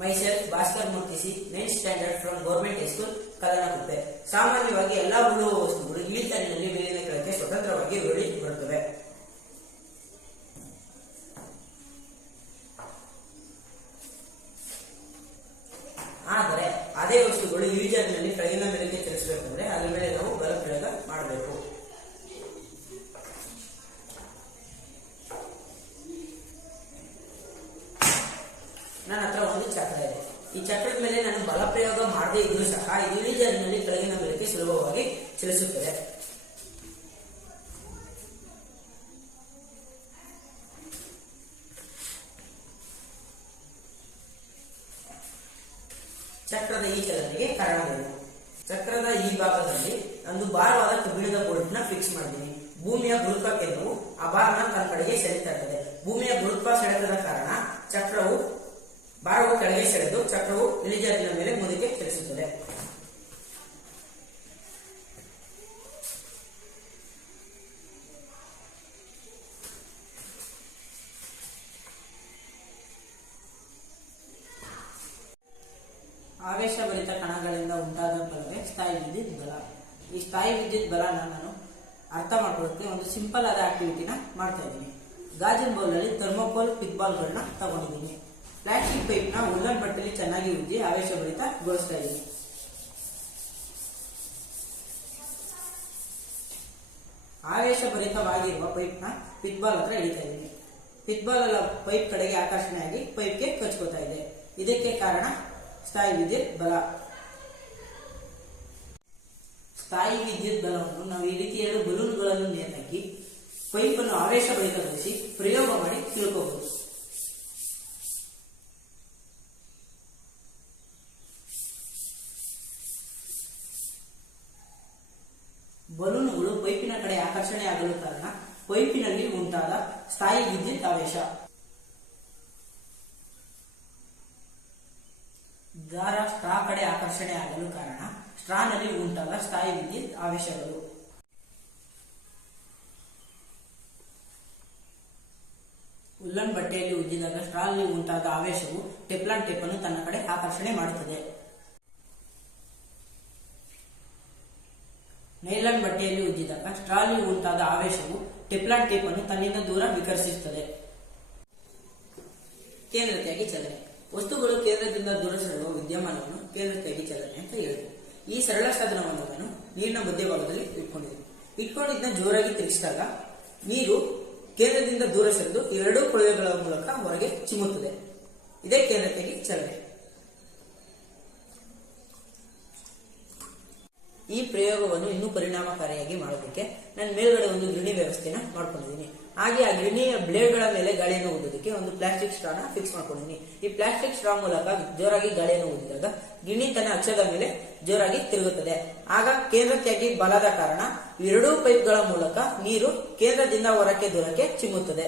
myself Bhaskar Murthy C 9th standard from government high school Kallanakuppe. ಸಾಮಾನ್ಯವಾಗಿ ಎಲ್ಲಾ ಉರುಳುವ ವಸ್ತುಗಳು ಇಳಿಜಾರಿನಲ್ಲಿ ಮೇಲಿನ ಕೆಳಕ್ಕೆ ಸ್ವತಂತ್ರವಾಗಿ ಉರುಳಿ ಬರುತ್ತವೆ. ಆದರೆ ಅದೇ ವಸ್ತುಗಳು ಇಳಿಜಾರಿನಲ್ಲಿ ಕೆಳಗಿನ ಮೇಲಕ್ಕೆ ಚಲಿಸಬೇಕಂದ್ರೆ ಅದರ ಮೇಲೆ ನಾವು ಬಲ ಪ್ರಯೋಗ ಮಾಡಬೇಕು. ನನ್ನ ಹತ್ರ ಒಂದು ಚಕ್ರ ಇದೆ. ಈ ಚಕ್ರದ ಮೇಲೆ ನಾನು ಬಲ ಪ್ರಯೋಗ ಮಾಡದೇ ಇದ್ರೂ ಸಹ ಇಳಿಜಾರಿನಲ್ಲಿ ಕೆಳಗಿನ ಮೇಲಕ್ಕೆ ಸುಲಭವಾಗಿ ಚಲಿಸುತ್ತದೆ. ಚಕ್ರದ ಈ ಚಲನೆಗೆ ಕಾರಣವೇನು? ಚಕ್ರದ ಈ ಭಾಗದಲ್ಲಿ ಒಂದು ಭಾರವಾದ ಕಬ್ಬಿಣದ ಬೋಲ್ಟ್ನ ಫಿಕ್ಸ್ ಮಾಡಿದ್ದೀನಿ. ಭೂಮಿಯ ಗುರುತ್ವ ಕೇಂದ್ರವು ಆ ಬಾರ್ನ ತನ್ನ ಕಡೆಗೆ ಸೆಳೆತಾ ಇರ್ತದೆ. ಭೂಮಿಯ ಗುರುತ್ವ ಸೆಳೆತದ ಕಾರಣ ಭಾರವು ಕೆಳಗೆ ಸೆಳೆದು ಚಕ್ರವು ಇಳಿಜಾರಿನ ಮೇಲೆ ಮುಂದಕ್ಕೆ ಚಲಿಸುತ್ತದೆ. ಆವೇಶಭರಿತ ಕಣಗಳಿಂದ ಉಂಟಾದ ಬಲವೇ ಸ್ಥಾಯಿ ವಿದ್ಯುತ್ ಬಲ. ಈ ಸ್ಥಾಯಿ ವಿದ್ಯುತ್ ಬಲನ ನಾನು ಅರ್ಥ ಮಾಡ್ಕೊಳ್ಳೋಕೆ ಒಂದು ಸಿಂಪಲ್ ಆದ ಆಕ್ಟಿವಿಟಿನ ಮಾಡ್ತಾ ಇದ್ದೀನಿ. ಗಾಜಿನ ಬೌಲ್ ಅಲ್ಲಿ ಥರ್ಮೋಕೋಲ್ ಪಿಕ್ ಬಾಲ್ಗಳನ್ನ ತಗೊಂಡಿದ್ದೀನಿ. ಪ್ಲಾಸ್ಟಿಕ್ ಪೈಪ್ ನ ಉಲ್ಲನ್ ಬಟ್ಟೆಯಲ್ಲಿ ಚೆನ್ನಾಗಿ ಉಜ್ಜಿ ಆವೇಶಭರಿತಗೊಳಿಸ್ತಾ ಇದ್ದೀನಿ. ಆವೇಶಭರಿತವಾಗಿರುವ ಪೈಪ್ ನ ಪಿಕ್ ಬಾಲ್ ಹತ್ರ ಎಳಿತಾ ಇದ್ದೀನಿ. ಪಿಕ್ ಬಾಲ್ ಅಲ್ಲ ಪೈಪ್ ಕಡೆಗೆ ಆಕರ್ಷಣೆಯಾಗಿ ಪೈಪ್ಗೆ ಕಚ್ಕೋತಾ ಇದೆ. ಇದಕ್ಕೆ ಕಾರಣ ಸ್ಥಾಯಿ ವಿದ್ಯುತ್ ಬಲ. ಸ್ಥಾಯಿ ವಿದ್ಯುತ್ ಬಲವನ್ನು ನಾವು ಈ ರೀತಿ 2 ಬಲೂನ್ಗಳನ್ನು ನೇತಾಕಿ ಪೈಪ್ ಅನ್ನು ಆವೇಶಭರಿತಗೊಳಿಸಿ ಪ್ರಯೋಗ ಮಾಡಿ ತಿಳ್ಕೋಬಹುದು. ಬಲೂನುಗಳು ಪೈಪಿನ ಕಡೆ ಆಕರ್ಷಣೆಯಾಗಲು ಕಾರಣ ಪೈಪಿನಲ್ಲಿ ಉಂಟಾದ ಸ್ಥಾಯಿ ವಿದ್ಯುತ್ ಆವೇಶ. ದಾರ ಸ್ಟ್ರಾ ಕಡೆ ಆಕರ್ಷಣೆಯಾಗಲು ಕಾರಣ ಸ್ಟ್ರಾನಲ್ಲಿ ಉಂಟಾದ ಸ್ಥಾಯಿ ವಿದ್ಯುತ್ ಆವೇಶಗಳು. ಉಲ್ಲನ್ ಬಟ್ಟೆಯಲ್ಲಿ ಉಜ್ಜಿದಾಗ ಸ್ಟ್ರಾನಲ್ಲಿ ಉಂಟಾದ ಆವೇಶವು ಟೆಫ್ಲಾನ್ ಟೇಪ್ ಅನ್ನು ತನ್ನ ಕಡೆ ಆಕರ್ಷಣೆ ಮಾಡುತ್ತದೆ. ನೈಲಾನ್ ಬಟ್ಟೆಯಲ್ಲಿ ಉಜ್ಜಿದಾಗ ಸ್ಟ್ರಾನಲ್ಲಿ ಉಂಟಾದ ಆವೇಶವು ಟೆಫ್ಲಾನ್ ಟೇಪ್ ಅನ್ನು ತನ್ನಿಂದ ದೂರ ವಿಕರಿಸುತ್ತದೆ. ಕೇಂದ್ರತೆಯಾಗಿ ಚಲನೆ. ವಸ್ತುಗಳು ಕೇಂದ್ರದಿಂದ ದೂರ ಸರಿಯುವ ವಿದ್ಯಮಾನವನ್ನು ಕೇಂದ್ರತೆಯಾಗಿ ಚಲನೆ ಅಂತ ಹೇಳ್ತೀವಿ. ಈ ಸರಳ ಸಾಧನವನ್ನು ನಾನು ನೀರಿನ ಮಧ್ಯಭಾಗದಲ್ಲಿ ಇಟ್ಕೊಂಡಿದ್ದ ಜೋರಾಗಿ ತಿರುಗಿಸಿದಾಗ ನೀರು ಕೇಂದ್ರದಿಂದ ದೂರ ಸರಿದು 2 ಕೊಳವೆಗಳ ಮೂಲಕ ಹೊರಗೆ ಚಿಮ್ಮುತ್ತದೆ. ಇದೇ ಕೇಂದ್ರತೆಯಾಗಿ ಚಲನೆ. ಈ ಪ್ರಯೋಗವನ್ನು ಇನ್ನೂ ಪರಿಣಾಮಕಾರಿಯಾಗಿ ಮಾಡೋದಕ್ಕೆ ನಾನು ಮೇಲ್ಗಡೆ ಒಂದು ಗಿರಣಿ ವ್ಯವಸ್ಥೆನ ಮಾಡ್ಕೊಂಡಿದ್ದೀನಿ. ಹಾಗೆ ಆ ಗಿರಣಿಯ ಬ್ಲೇಡ್ಗಳ ಮೇಲೆ ಗಾಳಿಯನ್ನು ಊದೋದಕ್ಕೆ ಒಂದು ಪ್ಲಾಸ್ಟಿಕ್ ಸ್ಟ್ರಾನ ಫಿಕ್ಸ್ ಮಾಡ್ಕೊಂಡಿದ್ದೀನಿ. ಈ ಪ್ಲಾಸ್ಟಿಕ್ ಸ್ಟ್ರಾ ಮೂಲಕ ಜೋರಾಗಿ ಗಾಳಿಯನ್ನು ಊದಿದಾಗ ಗಿರಣಿ ತನ್ನ ಅಕ್ಷದ ಮೇಲೆ ಜೋರಾಗಿ ತಿರುಗುತ್ತದೆ. ಆಗ ಕೇಂದ್ರತೆಯಾಗಿ ಬಲದ ಕಾರಣ 2 ಪೈಪ್ಗಳ ಮೂಲಕ ನೀರು ಕೇಂದ್ರದಿಂದ ಹೊರಕ್ಕೆ ದೂರಕ್ಕೆ ಚಿಮ್ಮುತ್ತದೆ.